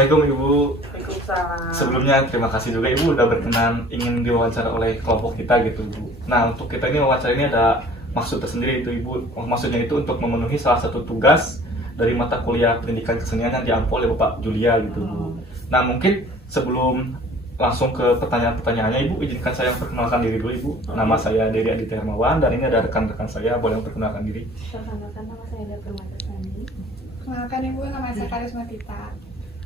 Assalamualaikum Ibu. Waalaikumsalam. Sebelumnya terima kasih juga Ibu udah berkenan ingin diwawancara oleh kelompok kita gitu Bu. Nah untuk kita ini wawancara ini ada maksud tersendiri itu Ibu. Maksudnya itu untuk memenuhi salah satu tugas dari mata kuliah pendidikan kesenian yang diampu oleh Bapak Julia gitu Bu. Nah mungkin sebelum langsung ke pertanyaan-pertanyaannya Ibu, izinkan saya perkenalkan diri dulu Ibu. Nama saya Dery Aditya Hermawan dan ini ada rekan-rekan saya, boleh memperkenalkan diri. Perkenalkan, nama saya Dea Permatasani. Perkenalkan Ibu, nama saya Karisma Tita.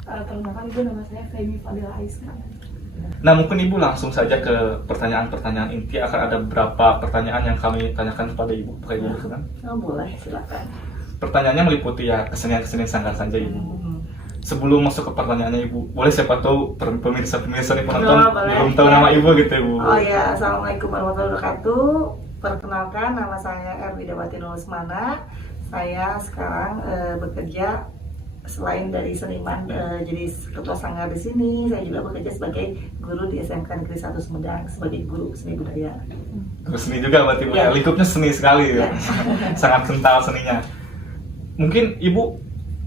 Perkenalkan Ibu, nama saya Femi Fadila Aiska. Nah mungkin Ibu langsung saja ke pertanyaan-pertanyaan inti. Akan ada beberapa pertanyaan yang kami tanyakan kepada Ibu. Apakah Ibu berkenan? Oh boleh, silakan. Pertanyaannya meliputi ya kesenian-kesenian sanggar saja Ibu. Sebelum masuk ke pertanyaannya Ibu, boleh siapa tahu pemirsa-pemirsa nih penonton belum tahu nama Ibu gitu Ibu. Oh ya, Assalamualaikum warahmatullahi wabarakatuh. Perkenalkan, nama saya Erwida Batinul Usmana. Saya sekarang bekerja selain dari seniman jadi ketua sanggar di sini, saya juga bekerja sebagai guru di SMK Negeri 1 Sumedang sebagai guru seni budaya. Guru seni juga berarti Bu. Ya. Lingkupnya seni sekali ya. Sangat kental seninya. Mungkin Ibu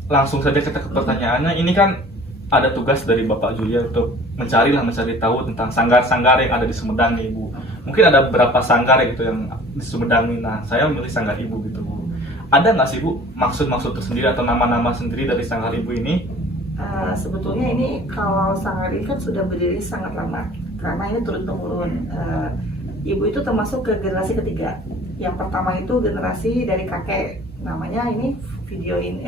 langsung saja kita ke pertanyaannya. Ini kan ada tugas dari Bapak Julia untuk mencari tahu tentang sanggar-sanggar yang ada di Sumedang nih Ibu. Mungkin ada beberapa sanggar gitu yang di Sumedang nih. Nah, saya memilih sanggar Ibu gitu Bu. Ada nggak sih Bu maksud-maksud tersendiri atau nama-nama sendiri dari sanggar Ibu ini? Sebetulnya ini kalau sanggar ini kan sudah berdiri sangat lama karena ini turun-temurun. Ibu itu termasuk ke generasi ketiga. Yang pertama itu generasi dari kakek, namanya ini video ini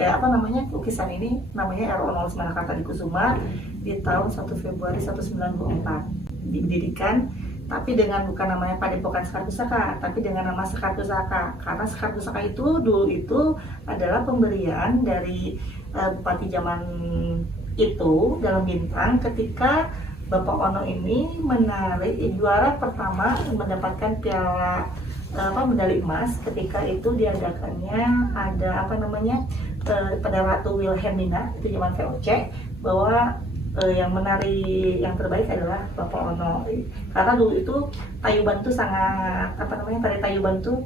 lukisan ini namanya R.O. Semanakarta di Kusuma di tahun 1 Februari 1924 didirikan, tapi dengan bukan namanya Padepokan Sekar Pusaka, tapi dengan nama Sekar Pusaka, karena Sekar Pusaka itu dulu itu adalah pemberian dari bupati zaman itu dalam Bintang ketika Bapak Ono ini menarik juara pertama mendapatkan piala medali emas. Ketika itu diadakannya ada pada Ratu Wilhelmina itu zaman VOC, bahwa yang menari yang terbaik adalah Bapak Ono, karena dulu itu tayuban itu sangat tari tayuban itu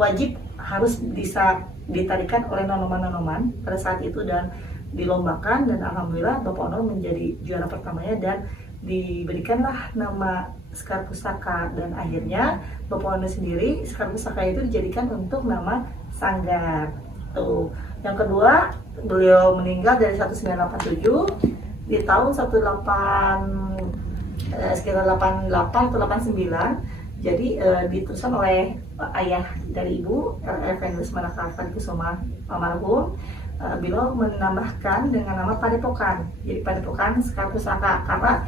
wajib harus bisa ditarikan oleh nonoman-nonoman pada saat itu dan dilombakan, dan alhamdulillah Bapak Ono menjadi juara pertamanya dan diberikanlah nama Sekar Pusaka, dan akhirnya Bapak Ono sendiri Sekar Pusaka itu dijadikan untuk nama sanggar. Tuh. Yang kedua, beliau meninggal dari 1987 di tahun sekitar 88 atau 89. Jadi diteruskan oleh ayah dari Ibu R.F. Semanakarta di Kusuma almarhum. Beliau menambahkan dengan nama Padepokan, jadi Padepokan Sekar Pusaka, karena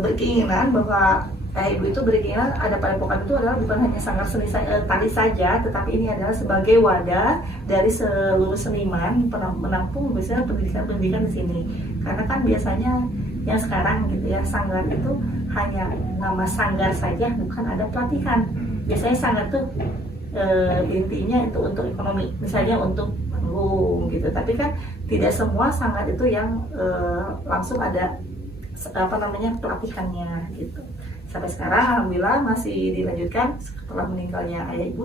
berkeinginan bahwa Ibu itu berkeinginan ada Padepokan itu adalah bukan hanya sanggar seni tari saja, tetapi ini adalah sebagai wadah dari seluruh seniman menampung biasanya pendidikan di sini. Karena kan biasanya yang sekarang gitu ya, sanggar itu hanya nama sanggar saja, bukan ada pelatihan. Biasanya sanggar tuh intinya itu untuk ekonomi, misalnya untuk panggung gitu. Tapi kan tidak semua sanggar itu yang langsung ada pelatihannya gitu. Sampai sekarang alhamdulillah masih dilanjutkan setelah meninggalnya ayah Ibu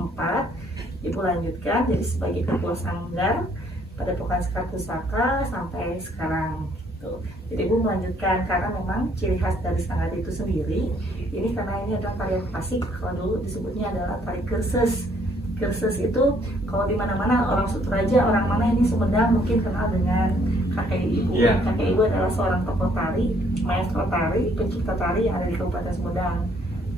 2004. Ibu lanjutkan jadi sebagai ketua sanggar Padepokan Sekar Pusaka sampai sekarang gitu. Jadi Ibu melanjutkan karena memang ciri khas dari sanggar itu sendiri ini, karena ini adalah tarian klasik. Kalau dulu disebutnya adalah tari kerses. Kerses itu kalau di mana-mana orang Suteraja, orang mana ini Sumedang mungkin kenal dengan kakek Ibu. Yeah. Kakek Ibu adalah seorang tokoh tari, maestro tari, pencipta tari yang ada di Kabupaten Sumedang.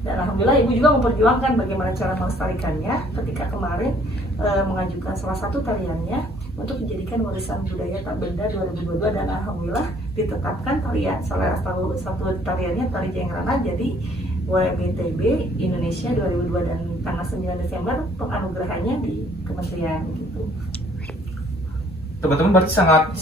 Dan alhamdulillah Ibu juga memperjuangkan bagaimana cara melestarikannya ketika kemarin mengajukan salah satu tariannya untuk dijadikan warisan budaya tak benda 2022, dan alhamdulillah ditetapkan tarian salah satu tariannya tari Jengrana jadi WMITB Indonesia 2002, dan tanggal 9 Desember penganugerahannya di kementerian gitu. Teman-teman berarti sangat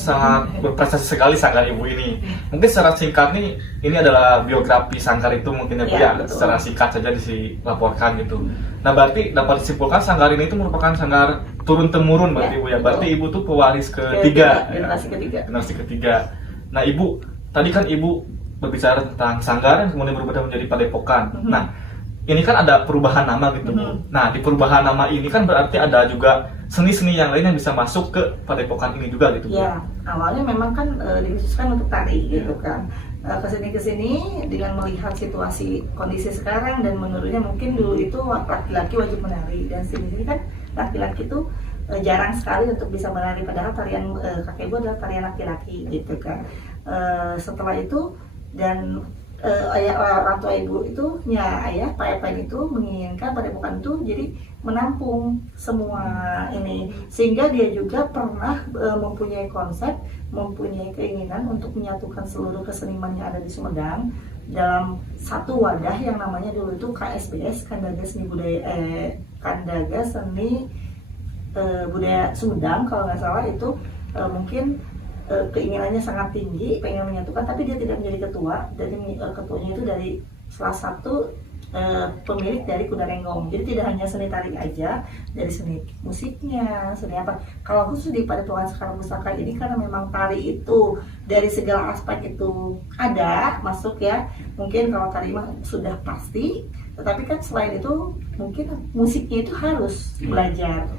berprestasi sekali sanggar Ibu ini. Mungkin secara singkat nih, ini adalah biografi sanggar itu mungkin ya Bu ya, secara singkat saja dilaporkan gitu. Nah berarti dapat disimpulkan sanggar ini itu merupakan sanggar turun-temurun berarti Ibu ya. Berarti Ibu tuh pewaris ketiga. Generasi ketiga. Nah Ibu, tadi kan Ibu berbicara tentang sanggar yang kemudian berubah menjadi Padepokan. Nah ini kan ada perubahan nama gitu Bu. Nah di perubahan nama ini kan berarti ada juga seni-seni yang lain yang bisa masuk ke padepokan ini juga gitu Bu? Ya, awalnya memang kan dikhususkan untuk tari Iya. gitu kan. Kesini dengan melihat situasi kondisi sekarang dan menurutnya mungkin dulu itu laki-laki wajib menari, dan sini kan laki-laki itu jarang sekali untuk bisa menari, padahal tarian kakek ibu adalah tarian laki-laki gitu kan. Setelah itu dan orang tua ibu itu ayah Pak Epen itu menginginkan padepokan itu jadi menampung semua ini, sehingga dia juga pernah mempunyai konsep, mempunyai keinginan untuk menyatukan seluruh keseniman yang ada di Sumedang dalam satu wadah yang namanya dulu itu KSBS, Kandaga Seni Budaya Kandaga Seni Budaya Sumedang kalau nggak salah itu. Mungkin keinginannya sangat tinggi, pengen menyatukan, tapi dia tidak menjadi ketua. Dan ketuanya itu dari salah satu pemilik dari Kuda Renggong. Jadi tidak hanya seni tari aja, dari seni musiknya, seni apa. Kalau khusus di Padepokan Sekarang Pusaka ini, karena memang tari itu dari segala aspek itu ada masuk ya. Mungkin kalau tari mah sudah pasti, tetapi kan selain itu mungkin musiknya itu harus belajar.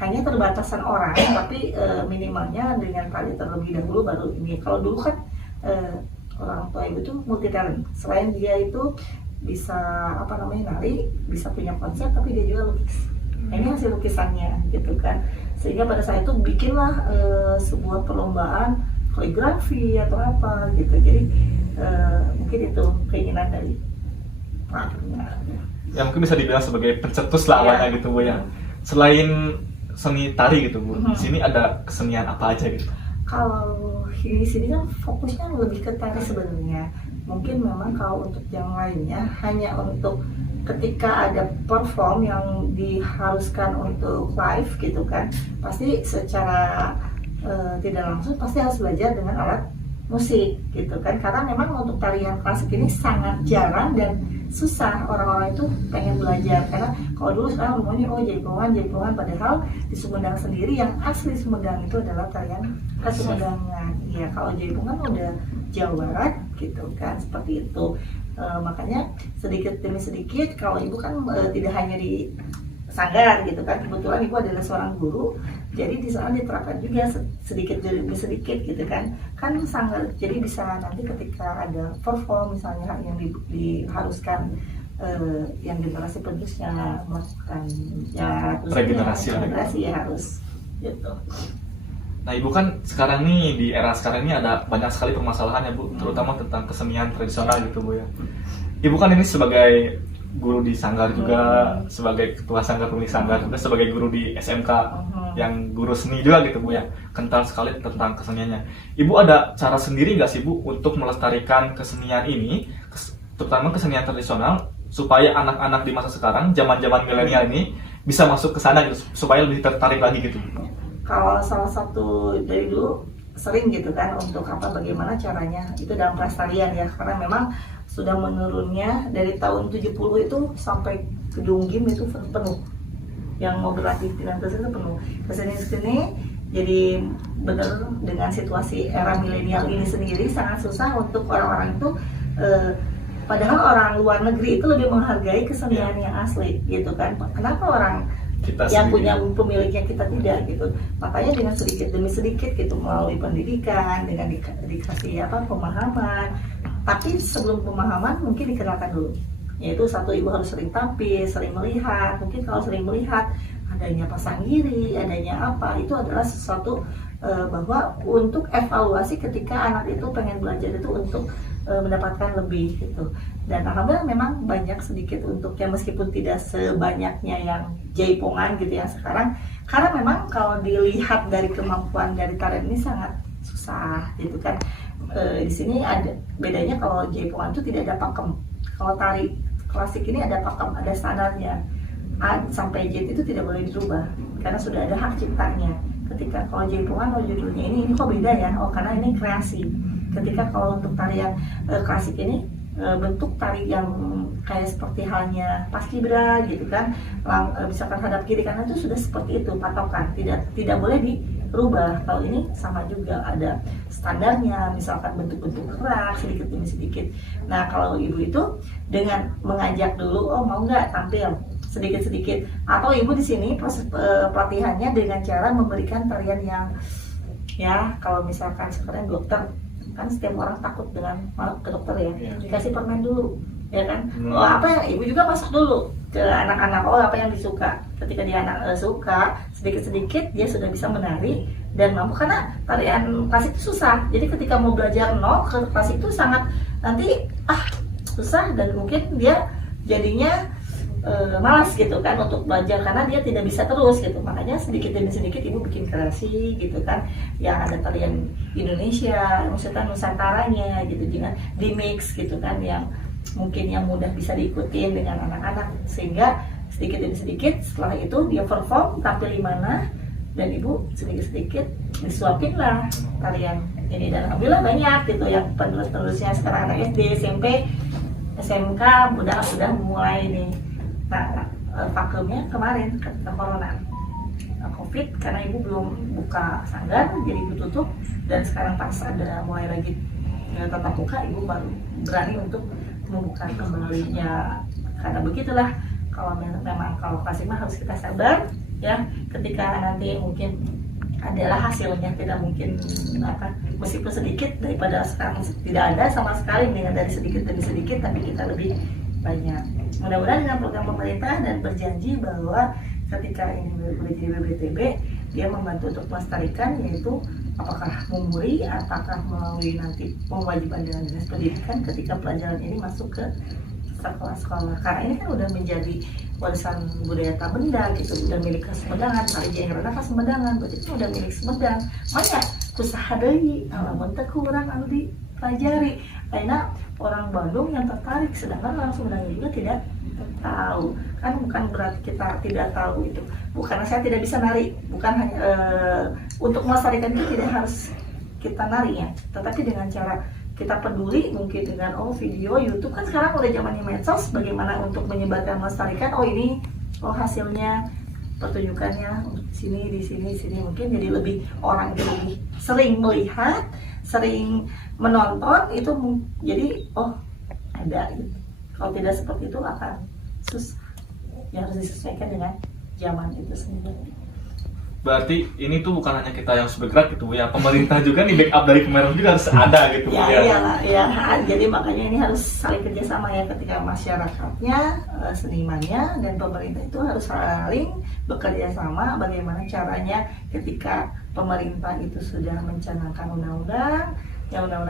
Hanya terbatasan orang, tapi minimalnya dengan tari terlebih dahulu baru ini. Kalau dulu kan orang tua ibu itu multi talent. Selain dia itu bisa nari, bisa punya konsep, tapi dia juga lukis. Nah, ini hasil lukisannya gitu kan. Sehingga pada saat itu bikinlah sebuah perlombaan koreografi atau apa gitu. Jadi mungkin itu keinginan dari paknya. Ya mungkin bisa dibilang sebagai pencetus lah awalnya gitu Bu ya. Selain seni tari gitu Bu, di sini ada kesenian apa aja gitu? Kalau di sini kan fokusnya lebih ke tari sebenarnya. Mungkin memang kalau untuk yang lainnya hanya untuk ketika ada perform yang diharuskan untuk live gitu kan, pasti secara tidak langsung pasti harus belajar dengan alat musik gitu kan, karena memang untuk tarian klasik ini sangat jarang dan susah orang-orang itu pengen belajar. Karena kalau dulu sekarang ngomongnya jaipongan, padahal di Sumedang sendiri yang asli Sumedang itu adalah tarian Kesumedangan. Ya kalau jaipongan udah Jawa Barat gitu kan, seperti itu. Makanya sedikit demi sedikit, kalau ibu kan tidak hanya di sanggar gitu kan, kebetulan ibu adalah seorang guru, jadi di sana diterapkan juga sedikit demi sedikit gitu kan sanggar. Jadi bisa nanti ketika ada perform misalnya yang diharuskan yang generasi penerusnya melakukan regenerasi ya harus gitu. Nah Ibu kan sekarang nih di era sekarang ini ada banyak sekali permasalahan ya Bu, terutama tentang kesenian tradisional gitu Bu ya. Ibu kan ini sebagai guru di sanggar juga, sebagai ketua sanggar, pemilik sanggar juga, sebagai guru di SMK yang guru seni juga gitu Bu ya, kental sekali tentang keseniannya. Ibu ada cara sendiri nggak sih Bu untuk melestarikan kesenian ini, terutama kesenian tradisional, supaya anak-anak di masa sekarang, zaman-zaman milenial ini bisa masuk ke sana gitu, supaya lebih tertarik lagi gitu? Kalau salah satu dari dulu sering gitu kan untuk bagaimana caranya itu dalam pelestarian ya, karena memang sudah menurunnya dari tahun 70 itu sampai gedung GIM itu penuh, yang mau berlatih di lantas itu penuh. Kesini jadi benar dengan situasi era milenial ini sendiri sangat susah untuk orang-orang itu padahal orang luar negeri itu lebih menghargai kesenian yang asli gitu kan. Kenapa orang kita yang sendiri punya pemiliknya kita tidak gitu? Makanya dengan sedikit demi sedikit gitu, melalui pendidikan, dengan dikasih pemahaman. Tapi sebelum pemahaman mungkin dikenalkan dulu, yaitu satu, ibu harus sering tampil, sering melihat. Mungkin kalau sering melihat adanya pasang giri, adanya apa, itu adalah sesuatu bahwa untuk evaluasi ketika anak itu pengen belajar itu untuk mendapatkan lebih gitu. Dan alhamdulillah memang banyak sedikit untuk yang meskipun tidak sebanyaknya yang jaipongan gitu yang sekarang, karena memang kalau dilihat dari kemampuan dari tarian ini sangat susah gitu kan. Di sini ada bedanya, kalau jaipongan itu tidak ada pakem. Kalau tari klasik ini ada pakem, ada standarnya. A sampai Z itu tidak boleh dirubah karena sudah ada hak ciptanya. Ketika kalau jaipongan, judulnya ini kok beda ya? Oh karena ini kreasi. Ketika kalau untuk tarian klasik ini bentuk tari yang kayak seperti halnya paskibra gitu kan, misalkan hadap kiri kanan itu sudah seperti itu patokan, tidak boleh dirubah. Kalau ini sama juga ada standarnya, misalkan bentuk-bentuk gerak sedikit demi sedikit. Nah kalau ibu itu dengan mengajak dulu, oh mau nggak tampil, sedikit-sedikit. Atau ibu di sini proses pelatihannya dengan cara memberikan tarian yang ya kalau misalkan sekarang dokter kan setiap orang takut dengan ke dokter ya, dikasih permen dulu ya kan. Oh apa yang ibu juga masak dulu ke anak-anak, oh apa yang disuka. Ketika dia anak suka sedikit-sedikit dia sudah bisa menari dan mampu, karena tarian klasik itu susah. Jadi ketika mau belajar nol ke klasik itu sangat nanti susah dan mungkin dia jadinya malas gitu kan untuk belajar karena dia tidak bisa terus gitu. Makanya sedikit demi sedikit ibu bikin kreasi gitu kan, yang ada tarian Indonesia, maksudnya Nusantaranya gitu, dengan di mix gitu kan, yang mungkin yang mudah bisa diikutin dengan anak-anak, sehingga sedikit demi sedikit setelah itu dia perform tampil di mana dan ibu sedikit-sedikit disuapin lah tarian ini. Dan alhamdulillah banyak gitu yang penerus-penerusnya sekarang anak SD, SMP, SMK udah mulai nih. Nah, vakumnya kemarin ketika corona COVID, karena ibu belum buka sanggar jadi ibu tutup, dan sekarang pas ada mulai lagi tatap muka ibu baru berani untuk membuka kembalinya. Karena begitulah, kalau memang kalau klasik mah harus kita sabar ya, ketika nanti mungkin adalah hasilnya tidak mungkin meskipun sedikit daripada sekarang tidak ada sama sekali, dengan dari sedikit demi sedikit tapi kita lebih banyak. Mudah-mudahan dengan program pemerintah dan berjanji bahwa ketika ini menjadi BBTB, dia membantu untuk melestarikan, yaitu apakah memuri, apakah melalui nanti pemwajiban dengan dinas pendidikan ketika pelajaran ini masuk ke sekolah-sekolah. Karena ini kan udah menjadi warisan budaya Tabenda gitu, udah milik Sumedang, tari Jaingrana ke Sumedang, berarti itu udah milik Sumedang. Makanya usaha deui, alamun teu kurang anu dipelajari. Karena orang Bandung yang tertarik, sedangkan orang Sumedang juga tidak tahu. Kan bukan berarti kita tidak tahu itu. Bukan saya tidak bisa nari, bukan hanya untuk melestarikan itu tidak harus kita nari ya, tetapi dengan cara kita peduli mungkin dengan video YouTube kan sekarang udah zamannya medsos, bagaimana untuk menyebarkan melestarikan, ini hasilnya pertunjukannya di sini mungkin jadi lebih orang lebih sering melihat, sering menonton itu, jadi ada gitu. Kalau tidak seperti itu akan susah, yang harus disesuaikan dengan zaman itu sendiri. Berarti ini tuh bukan hanya kita yang harus bergerak gitu ya, pemerintah juga nih backup dari Kementerian juga harus ada gitu ya. Iyalah ya, jadi makanya ini harus saling kerjasama ya, ketika masyarakatnya, senimannya dan pemerintah itu harus saling bekerja sama. Bagaimana caranya ketika pemerintah itu sudah mencanangkan undang-undang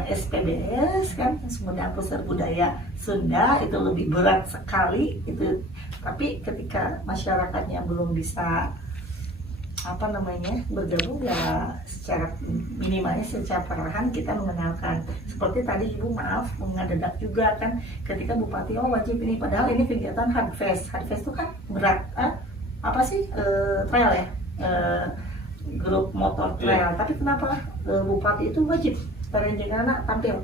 SPBS kan, Sumedang Pusat Budaya Sunda, itu lebih berat sekali itu, tapi ketika masyarakatnya belum bisa bergabung ya, secara minimalnya secara perlahan kita mengenalkan. Seperti tadi ibu mendadak juga kan, ketika Bupati wajib ini, padahal ini kegiatan Hardfest itu kan berat, trail ya, grup motor trail, tapi kenapa Bupati itu wajib tarian Jaingrana tampil,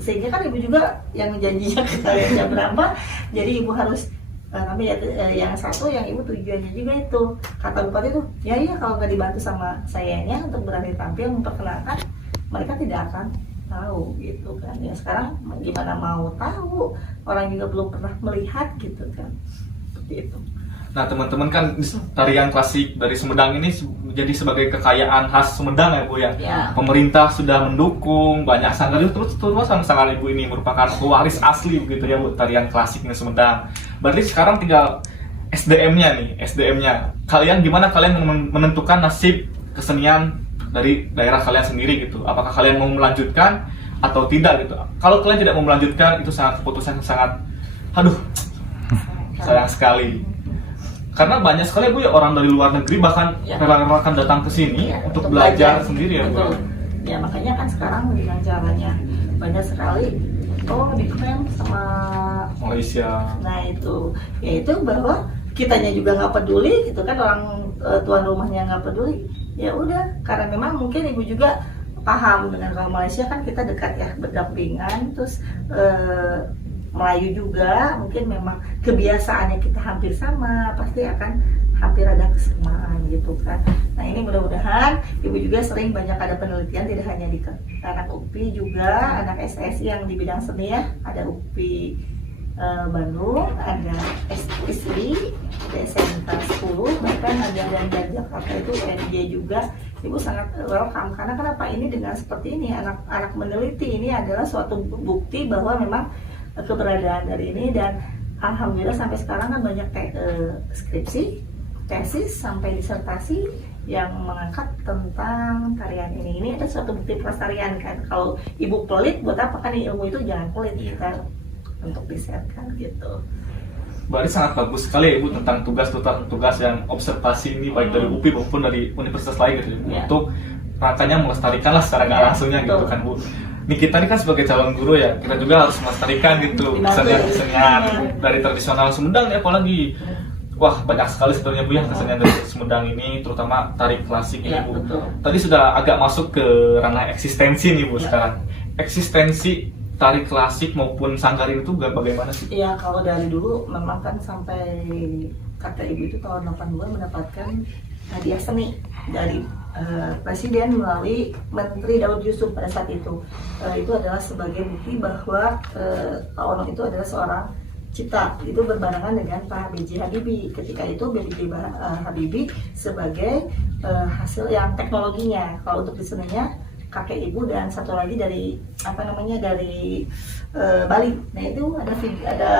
sehingga kan ibu juga yang janjinya ke tarian jam berapa, jadi ibu harus tapi yang satu yang ibu tujuannya juga itu, kata Bupati itu ya kalau nggak dibantu sama sayanya untuk berani tampil memperkenalkan, mereka tidak akan tahu gitu kan ya. Sekarang gimana mau tahu, orang juga belum pernah melihat gitu kan, seperti itu. Nah teman-teman kan tarian klasik dari Sumedang ini menjadi sebagai kekayaan khas Sumedang ya Bu ya. Pemerintah sudah mendukung, banyak sanggar terus sanggar ibu ini merupakan pewaris asli begitu ya Bu, tarian klasiknya Sumedang. Berarti sekarang tinggal SDM-nya. Kalian gimana kalian menentukan nasib kesenian dari daerah kalian sendiri gitu? Apakah kalian mau melanjutkan atau tidak gitu? Kalau kalian tidak mau melanjutkan, itu sangat keputusan sangat sayang sekali. Karena banyak sekali Bu ya orang dari luar negeri bahkan rela-relakan datang ke sini untuk belajar sendiri ya Bu. Ya makanya kan sekarang dengan caranya banyak sekali diklaim sama Malaysia. Nah itu, yaitu bahwa kitanya juga nggak peduli gitu kan, orang tuan rumahnya nggak peduli. Ya udah, karena memang mungkin ibu juga paham dengan kalau Malaysia kan kita dekat ya, berdampingan, terus Melayu juga mungkin memang kebiasaannya kita hampir sama, pasti akan hampir ada kesamaan gitu kan. Nah ini mudah-mudahan ibu juga sering banyak ada penelitian, tidak hanya di anak UPI juga, anak SSI yang di bidang seni ya, ada UPI Bandung, ada SSI, ada SMK 10, bahkan ada dari Jakarta itu UNJ juga. Ibu sangat welcome karena kenapa ini dengan seperti ini anak-anak meneliti ini adalah suatu bukti bahwa memang keberadaan dari ini, dan alhamdulillah sampai sekarang kan banyak skripsi, tesis sampai disertasi yang mengangkat tentang tarian ini. Ini ada suatu bukti pelestarian kan. Kalau ibu pelit, buat apa kan ilmu itu jangan pelit kita untuk disertakan gitu. Berarti sangat bagus sekali ya Ibu tentang tugas yang observasi ini baik dari UPI maupun dari universitas lain gitu Ya. untuk rangkanya melestarikan lah secara nggak langsungnya gitu Betul. kan Bu. Ini kita ini kan sebagai calon guru ya, kita juga harus melestarikan gitu kesenian-kesenian dari tradisional Sumedang ya, apalagi wah banyak sekali sebenarnya Bu ya kesenian dari Sumedang ini, terutama tari klasik ini Ya, Bu. betul. Tadi sudah agak masuk ke ranah eksistensi nih Bu Ya. sekarang. Eksistensi tari klasik maupun sanggar itu bagaimana sih? Iya, kalau dari dulu memang kan sampai kakek ibu itu tahun 82 mendapatkan hadiah seni dari Presiden melalui Menteri Daud Yusuf pada saat itu. Itu adalah sebagai bukti bahwa Pak Ono itu adalah seorang cipta. Itu berbarengan dengan Pak B.J. Habibie. Ketika itu B.J. Habibie sebagai hasil yang teknologinya. Kalau untuk di seninya kakek ibu dan satu lagi dari dari Bali. Nah itu ada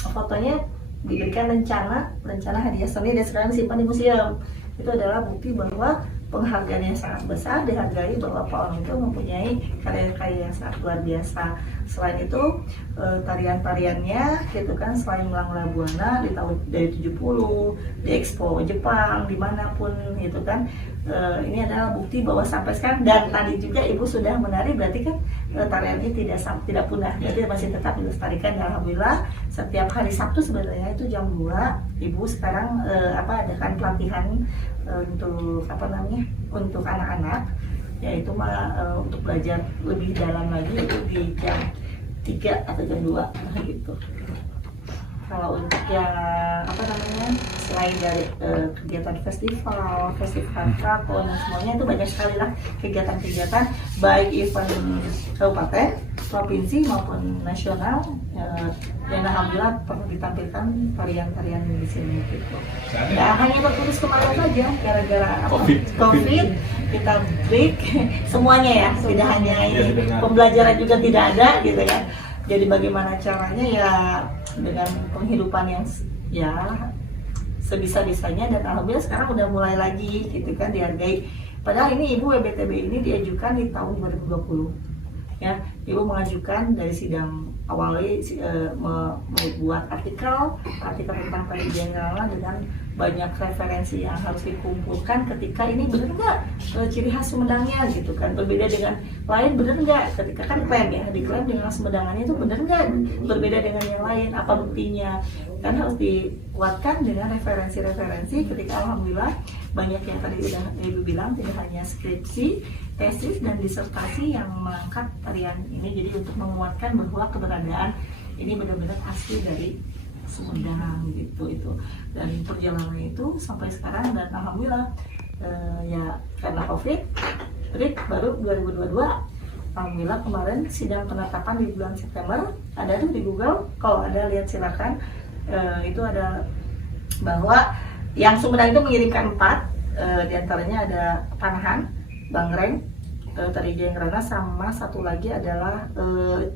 fotonya, diberikan rencana hadiah seni dan sekarang disimpan di museum. Itu adalah bukti bahwa penghargaan yang sangat besar, dihargai bahwa Pak Ono itu mempunyai karya-karya yang sangat luar biasa. Selain itu tarian-tariannya gitu kan, selain Melangla Buana di tahun dari 70 di Expo Jepang dimanapun gitu kan, ini adalah bukti bahwa sampai sekarang, dan tadi juga ibu sudah menari, berarti kan tarian ini tidak punah, jadi masih tetap dilestarikan. Alhamdulillah setiap hari Sabtu sebenarnya itu jam 2 ibu sekarang adakan pelatihan untuk untuk anak-anak, yaitu untuk belajar lebih dalam lagi itu di jam 3 atau jam 2 gitu. Kalau untuk yang selain dari kegiatan festival keraton dan semuanya, itu banyak sekali lah kegiatan-kegiatan baik event kabupaten, provinsi maupun nasional, yang alhamdulillah pernah ditampilkan tarian-tarian di sini gitu. Nah, hanya bertulis kemarin saja gara-gara COVID kita break semuanya ya, tidak hanya ini, pembelajaran juga tidak ada gitu kan. Jadi bagaimana caranya ya dengan penghidupan yang ya sebisa-bisanya, dan alhamdulillah sekarang udah mulai lagi gitu kan, dihargai. Padahal ini ibu WBTB ini diajukan di tahun 2020 ya. Ibu mengajukan dari sidang awali membuat artikel tentang tari jenderal dengan banyak referensi yang harus dikumpulkan. Ketika ini benar nggak ciri khas Sumedangnya gitu kan, berbeda dengan lain, benar nggak, ketika kan klaim ya, diklaim dengan Sumedangannya itu benar nggak berbeda dengan yang lain, apa buktinya, kan harus dikuatkan dengan referensi-referensi. Ketika alhamdulillah banyak yang tadi udah ibu bilang, tidak hanya skripsi, tesis dan disertasi yang mengangkat tarian ini, jadi untuk menguatkan bahwa keberadaan ini benar-benar asli dari Sumedang gitu itu. Dan perjalanannya itu sampai sekarang, dan alhamdulillah ya karena COVID break baru 2022. Alhamdulillah kemarin sidang penetapan di bulan September, ada tuh di Google, kalau ada lihat silakan. Itu ada bahwa yang Sumedang itu mengirimkan 4, diantaranya ada Panahan, Bangreng, tari Jenggrana, sama satu lagi adalah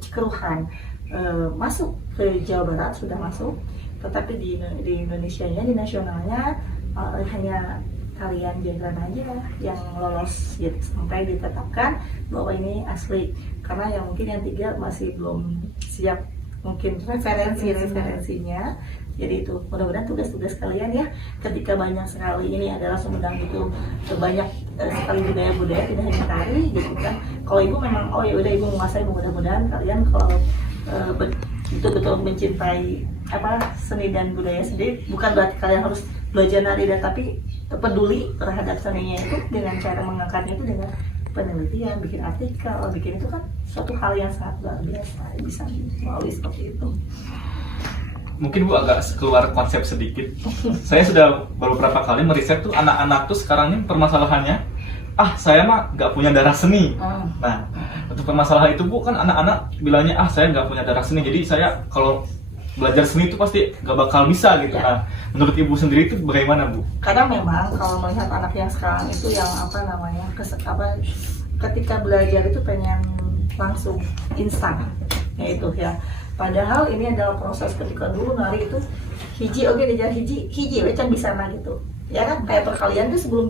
Cikeruhan. Masuk ke Jawa Barat sudah masuk, tetapi di Indonesianya, di nasionalnya hanya tarian Jenggrana aja yang lolos gitu, sampai ditetapkan bahwa ini asli. Karena yang mungkin yang 3 masih belum siap mungkin referensinya. Jadi itu mudah-mudahan tugas-tugas kalian ya, ketika banyak sekali ini adalah Sumedang itu banyak sekali budaya-budaya, tidak hanya tari gitu kan. Kalau ibu memang ya udah ibu menguasai, mudah-mudahan kalian kalau betul-betul mencintai seni dan budaya sendiri, bukan berarti kalian harus belajar nari, tapi peduli terhadap seninya itu dengan cara mengangkatnya itu dengan penelitian, bikin artikel, bikin itu kan suatu hal yang sangat luar biasa, bisa melalui seperti itu. Mungkin Bu agak keluar konsep sedikit. Saya sudah beberapa kali meriset tuh anak-anak tuh sekarang ini permasalahannya, saya mah nggak punya darah seni. Nah, untuk permasalahan itu Bu kan anak-anak bilangnya saya nggak punya darah seni, jadi saya kalau belajar seni itu pasti gak bakal bisa gitu. Ya. Nah, menurut ibu sendiri itu bagaimana Bu? Karena memang kalau melihat anak yang sekarang itu yang apa namanya ketika belajar itu pengen langsung instan, yaitu ya. Padahal ini adalah proses ketika dulu nari itu hiji oke diajar hiji wecan bisa nah gitu. Ya kan kayak perkalian tuh sebelum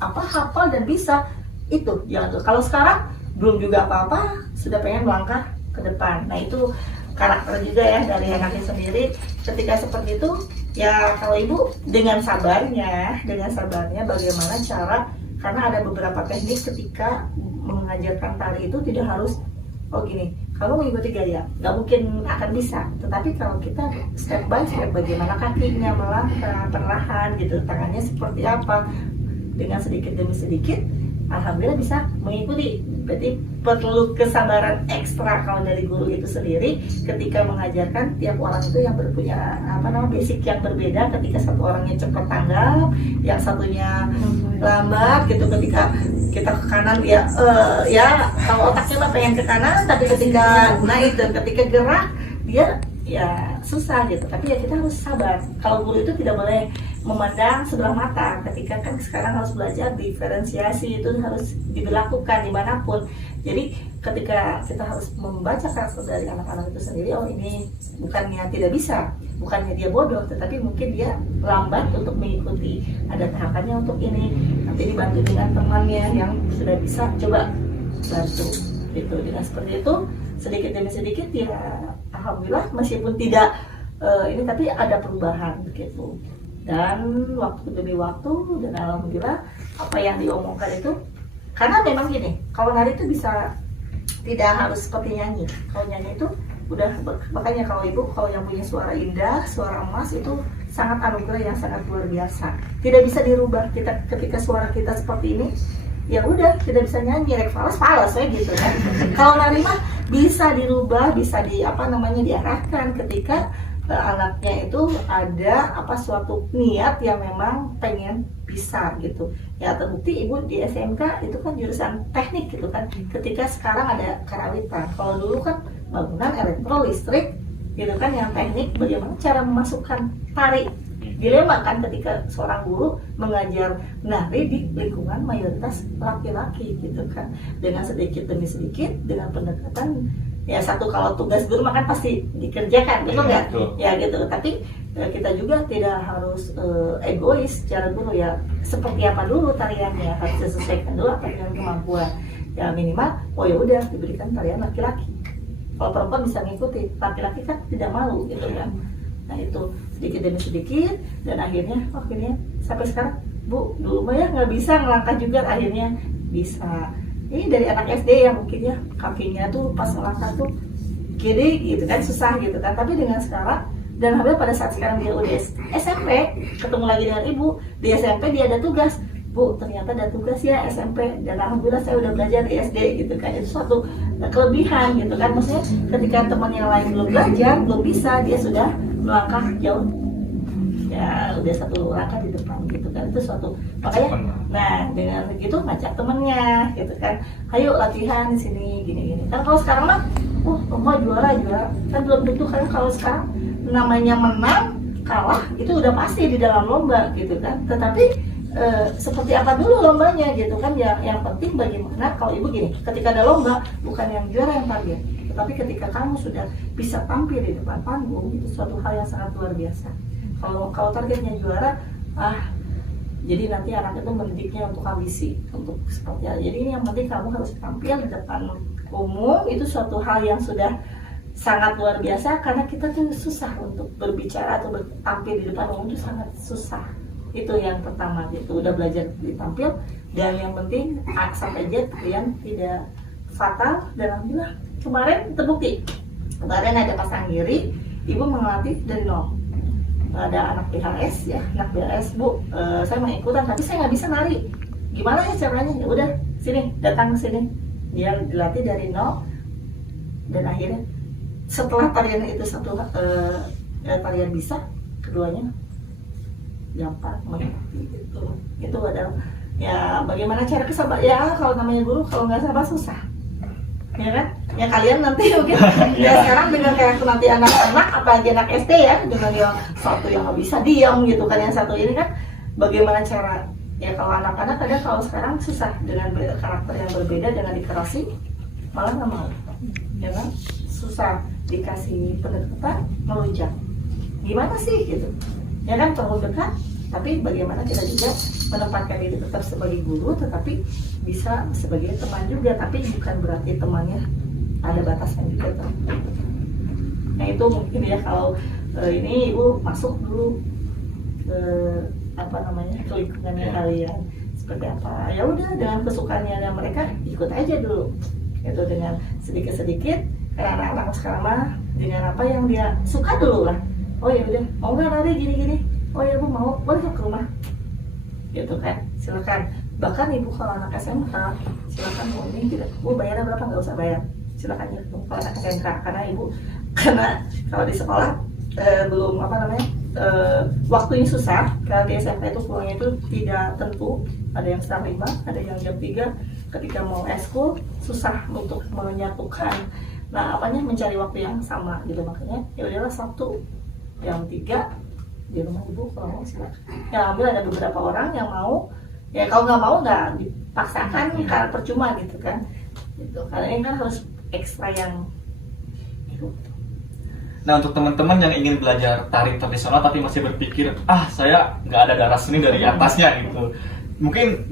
hafal dan bisa itu jangan tuh. Kalau sekarang belum juga apa-apa sudah pengen melangkah ke depan. Nah itu karakter juga ya dari anaknya sendiri. Ketika seperti itu ya kalau ibu dengan sabarnya bagaimana cara, karena ada beberapa teknik ketika mengajarkan tari itu tidak harus gini, kamu mengikuti gaya, nggak mungkin akan bisa. Tetapi kalau kita step by step, bagaimana kakinya melangkah perlahan gitu, tangannya seperti apa, dengan sedikit demi sedikit, alhamdulillah bisa mengikuti. Berarti perlu kesabaran ekstra kalau dari guru itu sendiri ketika mengajarkan tiap orang itu yang berpunya basic yang berbeda. Ketika satu orangnya cepat tanggap, yang satunya lambat gitu. Ketika kita ke kanan ya kalau otaknya mah pengen ke kanan, tapi ketika naik dan ketika gerak dia ya susah gitu. Tapi ya kita harus sabar. Kalau guru itu tidak boleh memandang sebelah mata. Ketika kan sekarang harus belajar diferensiasi, itu harus diberlakukan dimanapun. Jadi ketika kita harus membaca karakter dari anak-anak itu sendiri, oh ini bukannya tidak bisa, bukannya dia bodoh, tetapi mungkin dia lambat untuk mengikuti. Ada tahapannya untuk ini. Nanti dibantu dengan temannya yang sudah bisa, coba bantu gitu. Dengan seperti itu sedikit demi sedikit ya alhamdulillah meskipun tidak ini tapi ada perubahan gitu. Dan waktu demi waktu, dan alhamdulillah apa yang diomongkan itu, karena memang gini, kalau nari itu bisa tidak harus seperti nyanyi. Kalau nyanyi itu udah, makanya kalau ibu kalau yang punya suara indah, suara emas itu sangat anugerah yang sangat luar biasa. Tidak bisa dirubah. Kita ketika suara kita seperti ini, ya udah tidak bisa nyanyi, rek falas ya gitu kan. Kalau nari mah bisa dirubah, bisa diarahkan ketika anaknya itu ada suatu niat yang memang pengen bisa gitu. Ya terbukti ibu di SMK itu kan jurusan teknik gitu kan. Ketika sekarang ada karawitan. Kalau dulu kan bangunan elektro listrik gitu kan, yang teknik bagaimana cara memasukkan tari. Dilema kan ketika seorang guru mengajar nari di lingkungan mayoritas laki-laki gitu kan. Dengan sedikit demi sedikit, dengan pendekatan ya satu, kalau tugas guru makan pasti dikerjakan, betul nggak? Ya gitu. Tapi kita juga tidak harus egois secara guru ya. Seperti apa dulu tariannya harus disesuaikan dulu apa dengan kemampuan. Ya minimal, oh ya udah diberikan tarian laki-laki. Kalau perempuan bisa ngikuti, laki-laki kan tidak malu gitu kan. Nah itu sedikit demi sedikit, dan akhirnya sampai sekarang Bu dulu mah ya nggak bisa ngelangkah juga, akhirnya bisa. Ini dari anak SD yang mungkin ya kakinya tuh pas melangkah tuh gede gitu kan, susah gitu kan. Tapi dengan sekarang, dan alhamdulillah pada saat sekarang dia udah SMP, ketemu lagi dengan ibu di SMP, dia ada tugas, Bu ternyata ada tugas ya SMP, dan alhamdulillah saya udah belajar di SD gitu kan. Itu suatu kelebihan gitu kan, maksudnya ketika teman yang lain belum belajar, belum bisa, dia sudah melangkah jauh ya, udah satu langkah di depan gitu kan. Itu suatu, makanya nah dengan begitu ngajak temennya gitu kan, ayo latihan di sini gini kan. Kalau sekarang mah mau juara kan belum tentu kan. Kalau sekarang namanya menang kalah itu udah pasti di dalam lomba gitu kan. Tetapi seperti apa dulu lombanya gitu kan, yang penting bagaimana. Kalau ibu gini, ketika ada lomba bukan yang juara yang target, tetapi ketika kamu sudah bisa tampil di depan panggung, itu suatu hal yang sangat luar biasa. Kalau targetnya juara, jadi nanti anak itu mendidiknya untuk ambisi, untuk seperti apa. Jadi ini yang penting kamu harus tampil di depan umum, itu suatu hal yang sudah sangat luar biasa. Karena kita tuh susah untuk berbicara atau tampil di depan umum, itu sangat susah. Itu yang pertama gitu, udah belajar ditampil, dan yang penting sampai jet kalian tidak fatal. Dan alhamdulillah kemarin terbukti, kemarin ada pasang giri, ibu mengelatih dari nol. Ada anak BHS ya, anak BHS, Bu saya mau ikutan tapi saya nggak bisa nari, gimana ya caranya? Ya udah sini, datang ke sini, dia dilatih dari nol. Dan akhirnya setelah tarian itu satu tarian bisa, keduanya gampang mengikuti gitu. Itu adalah ya bagaimana cara kesabar ya. Kalau namanya guru, kalau nggak sabar susah. ya kan? Ya kalian nanti mungkin ya sekarang dengan kayak nanti anak-anak apalagi anak SD ya, dengan yang satu yang nggak bisa diam gitu kan, yang satu ini kan bagaimana cara ya, kalau anak-anak ada, kalau sekarang susah dengan karakter yang berbeda, dengan dikerasi malah nggak mau, ya kan? Susah dikasih pendekatan melunjak, gimana sih gitu, ya kan? Terlalu dekat, tapi bagaimana kita juga menempatkan diri tetap sebagai guru, tetapi bisa sebagai teman juga, tapi bukan berarti temannya ada batasan juga tuh. Nah itu mungkin ya, kalau ini ibu masuk dulu ke apa namanya, ke lingkungannya kalian seperti apa, ya udah dengan kesukaannya mereka ikut aja dulu, itu dengan sedikit-sedikit, karena anak-anak sekarang mah dengan apa yang dia suka dulu lah. Oh ya udah, mau nggak lari gini-gini, oh ya bu mau, boleh ke rumah gitu kan, silakan. Bahkan ibu kalau anak SMK silakan, mau ini tidak, bu bayarnya berapa, nggak usah bayar, silakan ya bu kalau anak SMK, karena ibu karena kalau di sekolah belum apa namanya, waktunya susah, karena di SMK itu pulangnya itu tidak tentu, ada yang setengah 5, ada yang jam 3, ketika mau eskul susah untuk menyatukan, nah apanya, mencari waktu yang sama gitu, makanya ya udahlah Sabtu jam 3 di rumah ibu, kalau mau silakan. Ya ambil, ada beberapa orang yang mau, ya kalau nggak mau nggak dipaksakan, karena percuma gitu kan, gitu. Karena ini kan harus ekstra yang itu. Nah, untuk teman-teman yang ingin belajar tari tradisional tapi masih berpikir, saya nggak ada darah seni dari atasnya gitu, mungkin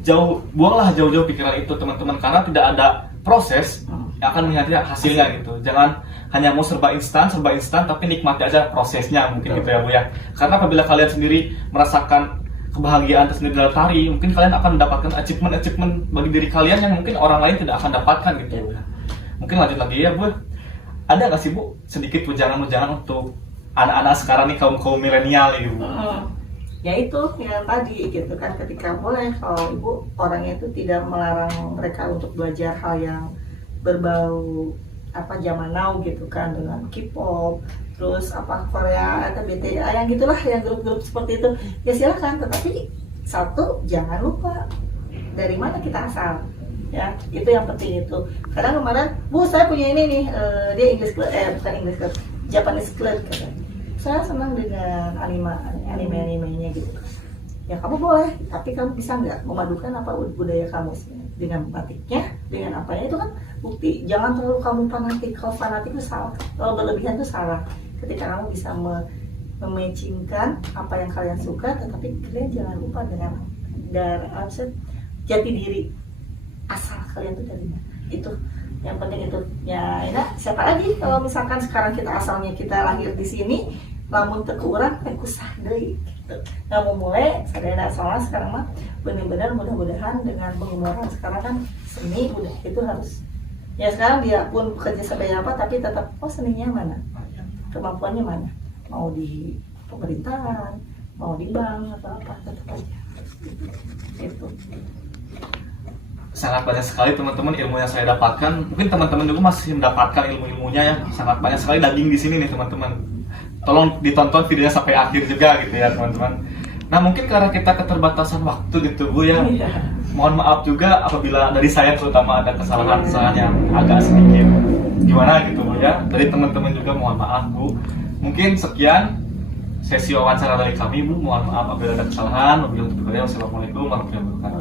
buanglah jauh-jauh pikiran itu teman-teman, karena tidak ada proses yang akan menghasilkan hasilnya gitu. Jangan hanya mau serba instan tapi nikmati aja prosesnya, mungkin gitu ya Bu ya. Karena apabila kalian sendiri merasakan kebahagiaan tersendiri dalam tari, mungkin kalian akan mendapatkan achievement bagi diri kalian yang mungkin orang lain tidak akan dapatkan gitu. Mungkin lanjut lagi ya Bu, ada nggak sih Bu sedikit wejangan-wejangan untuk anak-anak sekarang nih, kaum milenial ini Bu? Ya itu yang tadi gitu kan, ketika boleh, kalau ibu orangnya itu tidak melarang mereka untuk belajar hal yang berbau apa zaman now gitu kan, dengan K-pop, terus apa Korea atau BTS yang gitulah, yang grup-grup seperti itu, ya silakan. Tetapi satu, jangan lupa dari mana kita asal, ya itu yang penting itu. Kadang kemarin, Bu saya punya ini nih, dia English club, bukan English club, Japanese club katanya. Saya senang dengan anime-animenya gitu. Ya kamu boleh, tapi kamu bisa nggak memadukan apa budaya kamu dengan batiknya, dengan apanya, itu kan bukti. Jangan terlalu kamu fanatik, kalau fanatik itu salah, kalau berlebihan itu salah. Ketika kamu bisa mematchingkan apa yang kalian suka, tetapi kalian jangan lupa dengan jati diri asal kalian itu dari mana. Itu yang penting itu. Ya, ini siapa lagi kalau misalkan sekarang kita asalnya kita lahir di sini, namun terkurang kusah deui gitu. Nah mau mulai sadaya soalnya sekarang mah benar-benar mudah-mudahan dengan pengeluaran sekarang kan seni udah itu harus, ya sekarang dia pun bekerja sebagai apa, tapi tetap seninya mana, kemampuannya mana, mau di pemerintahan, mau di bank atau apa, tetap aja gitu. Sangat banyak sekali teman-teman ilmu yang saya dapatkan. Mungkin teman-teman juga masih mendapatkan ilmu-ilmunya ya. Sangat banyak sekali daging di sini nih teman-teman. Tolong ditonton videonya sampai akhir juga gitu ya teman-teman. Nah mungkin karena kita keterbatasan waktu gitu Bu ya. Mohon maaf juga apabila dari saya terutama ada kesalahan-kesalahan yang agak sedikit gimana gitu Bu ya. Dari teman-teman juga mohon maaf Bu. Mungkin sekian sesi wawancara dari kami Bu. Mohon maaf apabila ada kesalahan. Wassalamualaikum warahmatullahi wabarakatuh.